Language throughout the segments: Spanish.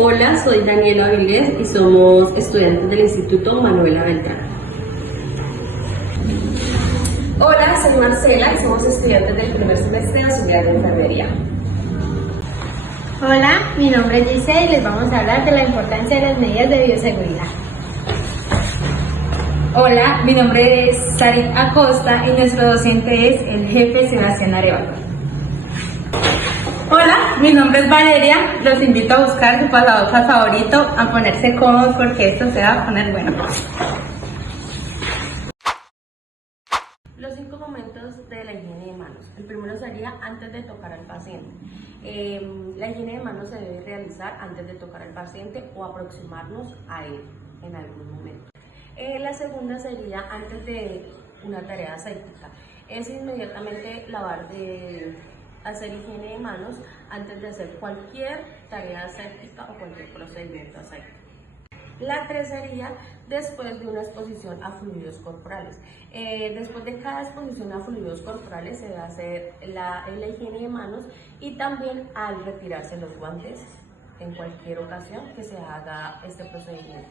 Hola, soy Daniela Avilés y somos estudiantes del Instituto Manuela Beltrán. Hola, soy Marcela y somos estudiantes del primer semestre de auxiliar de enfermería. Hola, mi nombre es Giselle y les vamos a hablar de la importancia de las medidas de bioseguridad. Hola, mi nombre es Sarit Acosta y nuestro docente es el jefe Sebastián Arevalo. Hola, mi nombre es Valeria, los invito a buscar su pasador favorito, a ponerse cómodos porque esto se va a poner bueno. Los 5 momentos de la higiene de manos. El primero sería antes de tocar al paciente. La higiene de manos se debe realizar antes de tocar al paciente o aproximarnos a él en algún momento. La segunda sería antes de una tarea aséptica. Es inmediatamente hacer higiene de manos antes de hacer cualquier tarea aséptica o cualquier procedimiento aséptico. La 3 sería después de una exposición a fluidos corporales. Después de cada exposición a fluidos corporales se debe hacer la higiene de manos y también al retirarse los guantes en cualquier ocasión que se haga este procedimiento.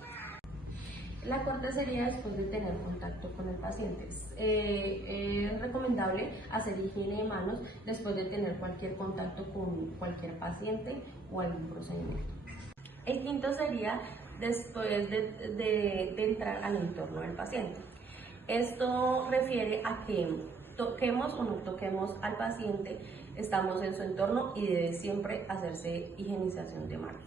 La cuarta sería después de tener contacto con el paciente. Es recomendable hacer higiene de manos después de tener cualquier contacto con cualquier paciente o algún procedimiento. El quinto sería después de entrar al entorno del paciente. Esto refiere a que toquemos o no toquemos al paciente, estamos en su entorno y debe siempre hacerse higienización de manos.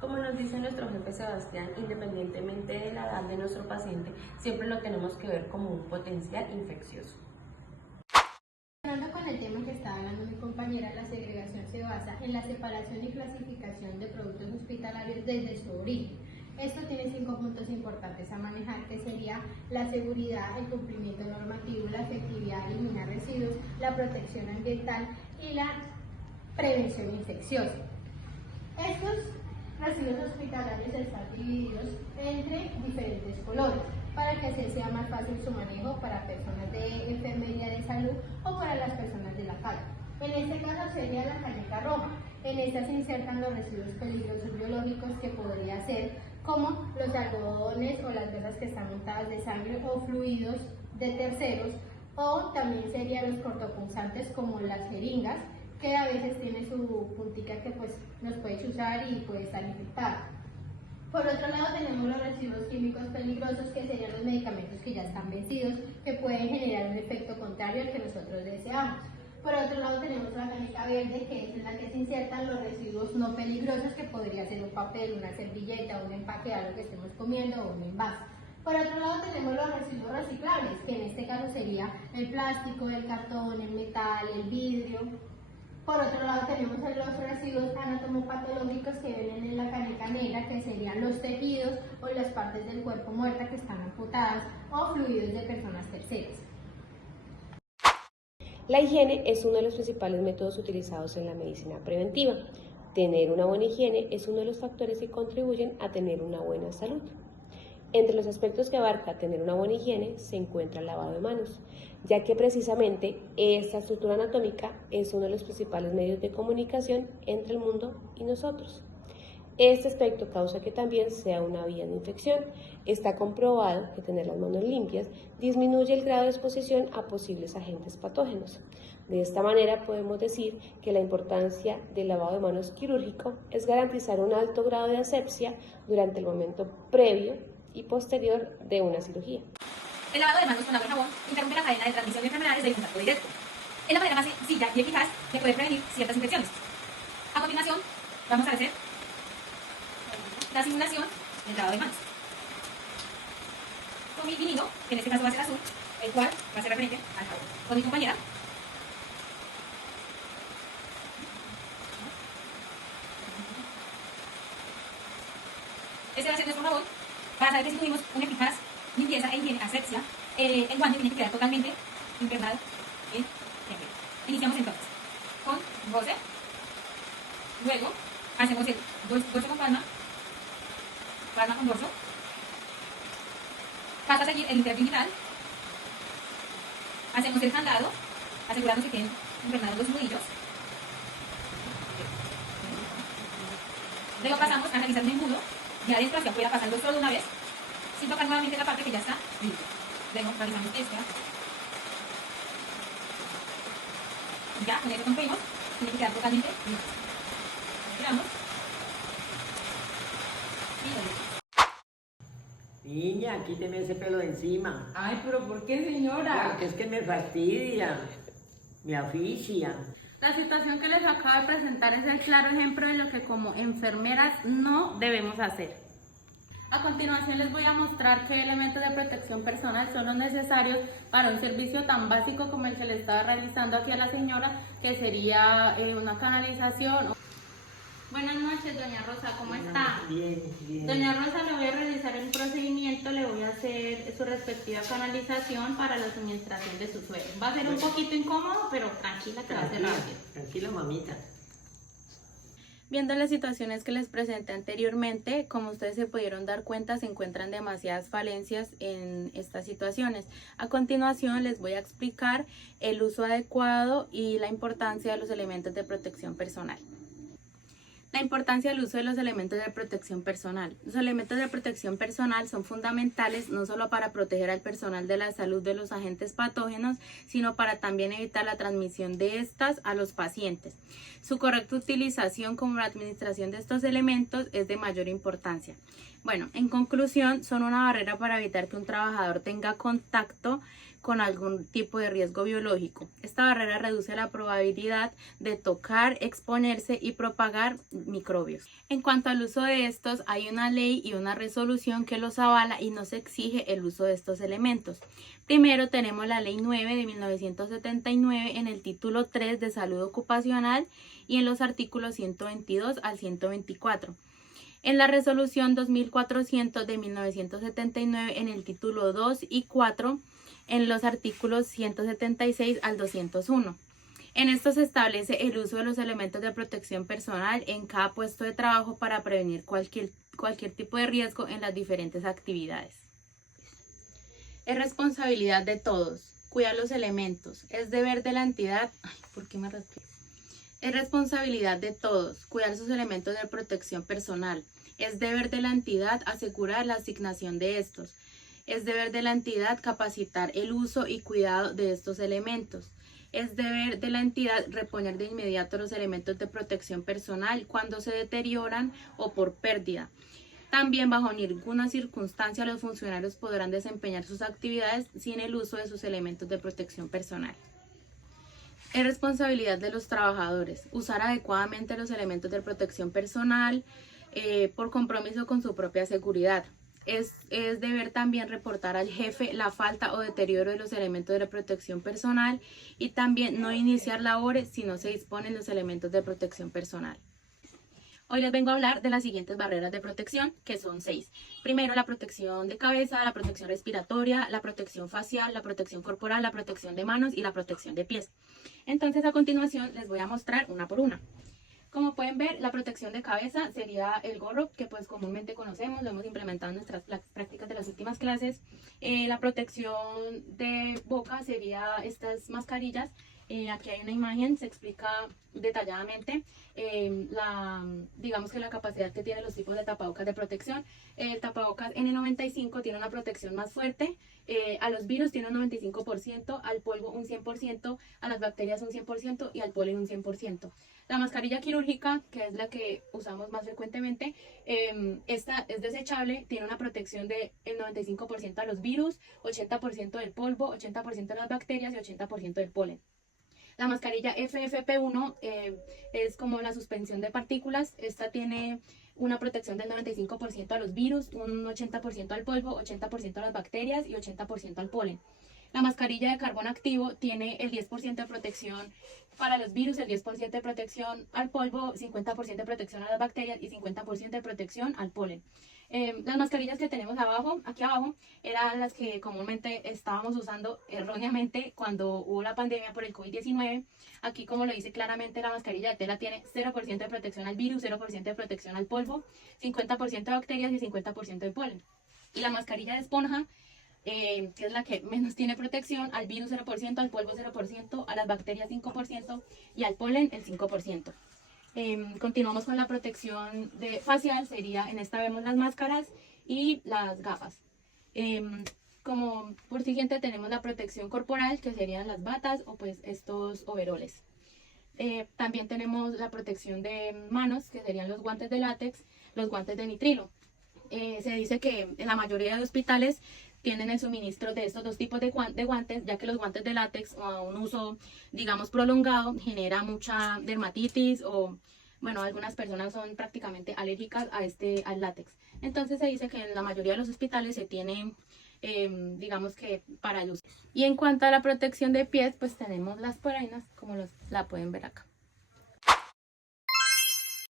Como nos dice nuestro jefe Sebastián, independientemente de la edad de nuestro paciente, siempre lo tenemos que ver como un potencial infeccioso. Continuando con el tema que estaba hablando mi compañera, la segregación se basa en la separación y clasificación de productos hospitalarios desde su origen. Esto tiene 5 puntos importantes a manejar, que sería la seguridad, el cumplimiento normativo, la efectividad de eliminar residuos, la protección ambiental y la prevención infecciosa. Estos residuos hospitalarios están divididos entre diferentes colores, para que así sea más fácil su manejo para personas de enfermería de salud o para las personas de la calle. En este caso sería la caneca roja. En esta se insertan los residuos peligrosos biológicos que podría ser como los algodones o las gasas que están montadas de sangre o fluidos de terceros, o también serían los cortopunzantes como las jeringas, que a veces tiene su puntica que pues nos puede chuzar y puede estar infectada. Por otro lado tenemos los residuos químicos peligrosos, que serían los medicamentos que ya están vencidos, que pueden generar un efecto contrario al que nosotros deseamos. Por otro lado tenemos la caneca verde, que es en la que se insertan los residuos no peligrosos, que podría ser un papel, una servilleta, un empaque de algo que estemos comiendo o un envase. Por otro lado tenemos los residuos reciclables, que en este caso sería el plástico, el cartón, el metal, el vidrio. Por otro lado tenemos los residuos anatomopatológicos que vienen en la caneca negra, que serían los tejidos o las partes del cuerpo muerta que están amputadas o fluidos de personas terceras. La higiene es uno de los principales métodos utilizados en la medicina preventiva. Tener una buena higiene es uno de los factores que contribuyen a tener una buena salud. Entre los aspectos que abarca tener una buena higiene se encuentra el lavado de manos, ya que precisamente esta estructura anatómica es uno de los principales medios de comunicación entre el mundo y nosotros. Este aspecto causa que también sea una vía de infección. Está comprobado que tener las manos limpias disminuye el grado de exposición a posibles agentes patógenos. De esta manera podemos decir que la importancia del lavado de manos quirúrgico es garantizar un alto grado de asepsia durante el momento previo y posterior de una cirugía. El lavado de manos con agua y jabón interrumpe la cadena de transmisión de enfermedades del contacto directo. Es la manera más sencilla y eficaz de poder prevenir ciertas infecciones. A continuación, vamos a hacer la simulación del lavado de manos. Con mi vinilo, que en este caso va a ser azul, el cual va a ser referente al jabón. Con mi compañera, este va a ser nuestro jabón. Para saber que si tuvimos una eficaz limpieza e higiene asepsia, el guante tiene que quedar totalmente impregnado en gel. Iniciamos entonces con roce, luego hacemos el dorso con palma, palma con dorso, pasa a seguir el interdigital, hacemos el candado, asegurando que queden impregnados los nudillos. a realizar un embudo de adentro hacia afuera, pasando solo una vez, sin tocar nuevamente la parte que ya está limpia. Luego realizamos esta. Ya, con eso concluimos. Tiene que quedar totalmente limpio. Giramos. Y lo limpio. Niña, quíteme ese pelo de encima. Ay, pero ¿por qué, señora? Porque es que me fastidia, me asfixia. La situación que les acabo de presentar es el claro ejemplo de lo que como enfermeras no debemos hacer. A continuación les voy a mostrar qué elementos de protección personal son los necesarios para un servicio tan básico como el que le estaba realizando aquí a la señora, que sería una canalización. Buenas noches, doña Rosa, ¿cómo está? Bien, bien. Doña Rosa, le voy a realizar un procedimiento, le voy a hacer su respectiva canalización para la suministración de su suero. Va a ser un poquito incómodo, pero tranquila que va a ser rápido. Tranquila, mamita. Viendo las situaciones que les presenté anteriormente, como ustedes se pudieron dar cuenta, se encuentran demasiadas falencias en estas situaciones. A continuación les voy a explicar el uso adecuado y la importancia de los elementos de protección personal. La importancia del uso de los elementos de protección personal. Los elementos de protección personal son fundamentales no solo para proteger al personal de la salud de los agentes patógenos, sino para también evitar la transmisión de estas a los pacientes. Su correcta utilización como la administración de estos elementos es de mayor importancia. Bueno, en conclusión, son una barrera para evitar que un trabajador tenga contacto con algún tipo de riesgo biológico. Esta barrera reduce la probabilidad de tocar, exponerse y propagar microbios. En cuanto al uso de estos, hay una ley y una resolución que los avala y nos exige el uso de estos elementos. Primero tenemos la Ley 9 de 1979 en el título 3 de Salud Ocupacional y en los artículos 122 al 124. En la resolución 2400 de 1979 en el título 2 y 4 en los artículos 176 al 201. En esto se establece el uso de los elementos de protección personal en cada puesto de trabajo para prevenir cualquier tipo de riesgo en las diferentes actividades. Es responsabilidad de todos cuidar los elementos. Es deber de la entidad. ¿Por qué me respiro? Es responsabilidad de todos cuidar sus elementos de protección personal. Es deber de la entidad asegurar la asignación de estos. Es deber de la entidad capacitar el uso y cuidado de estos elementos. Es deber de la entidad reponer de inmediato los elementos de protección personal cuando se deterioran o por pérdida. También bajo ninguna circunstancia los funcionarios podrán desempeñar sus actividades sin el uso de sus elementos de protección personal. Es responsabilidad de los trabajadores usar adecuadamente los elementos de protección personal por compromiso con su propia seguridad. Es deber también reportar al jefe la falta o deterioro de los elementos de protección personal y también no iniciar labores si no se disponen los elementos de protección personal. Hoy les vengo a hablar de las siguientes barreras de protección, que son 6. Primero, la protección de cabeza, la protección respiratoria, la protección facial, la protección corporal, la protección de manos y la protección de pies. Entonces, a continuación les voy a mostrar una por una. Como pueden ver, la protección de cabeza sería el gorro, que pues comúnmente conocemos, lo hemos implementado en nuestras prácticas de las últimas clases. La protección de boca sería estas mascarillas. Aquí hay una imagen, se explica detalladamente digamos que la capacidad que tienen los tipos de tapabocas de protección. El tapabocas N95 tiene una protección más fuerte, a los virus tiene un 95%, al polvo un 100%, a las bacterias un 100% y al polen un 100%. La mascarilla quirúrgica, que es la que usamos más frecuentemente, esta es desechable, tiene una protección del 95% a los virus, 80% del polvo, 80% de las bacterias y 80% del polen. La mascarilla FFP1 es como la suspensión de partículas. Esta tiene una protección del 95% a los virus, un 80% al polvo, 80% a las bacterias y 80% al polen. La mascarilla de carbón activo tiene el 10% de protección para los virus, el 10% de protección al polvo, 50% de protección a las bacterias y 50% de protección al polen. Las mascarillas que tenemos aquí abajo, eran las que comúnmente estábamos usando erróneamente cuando hubo la pandemia por el COVID-19. Aquí, como lo dice claramente, la mascarilla de tela tiene 0% de protección al virus, 0% de protección al polvo, 50% de bacterias y 50% de polen. Y la mascarilla de esponja, que es la que menos tiene protección, al virus 0%, al polvo 0%, a las bacterias 5% y al polen el 5%. Continuamos con la protección facial, sería, en esta vemos las máscaras y las gafas. Como por siguiente tenemos la protección corporal, que serían las batas o pues estos overoles. También tenemos la protección de manos, que serían los guantes de látex, los guantes de nitrilo. Se dice que en la mayoría de hospitales tienen el suministro de estos dos tipos de guantes, ya que los guantes de látex a un uso, digamos, prolongado genera mucha dermatitis o, bueno, algunas personas son prácticamente alérgicas al látex. Entonces se dice que en la mayoría de los hospitales se tienen, digamos que para el uso. Y en cuanto a la protección de pies, pues tenemos las polainas, como la pueden ver acá.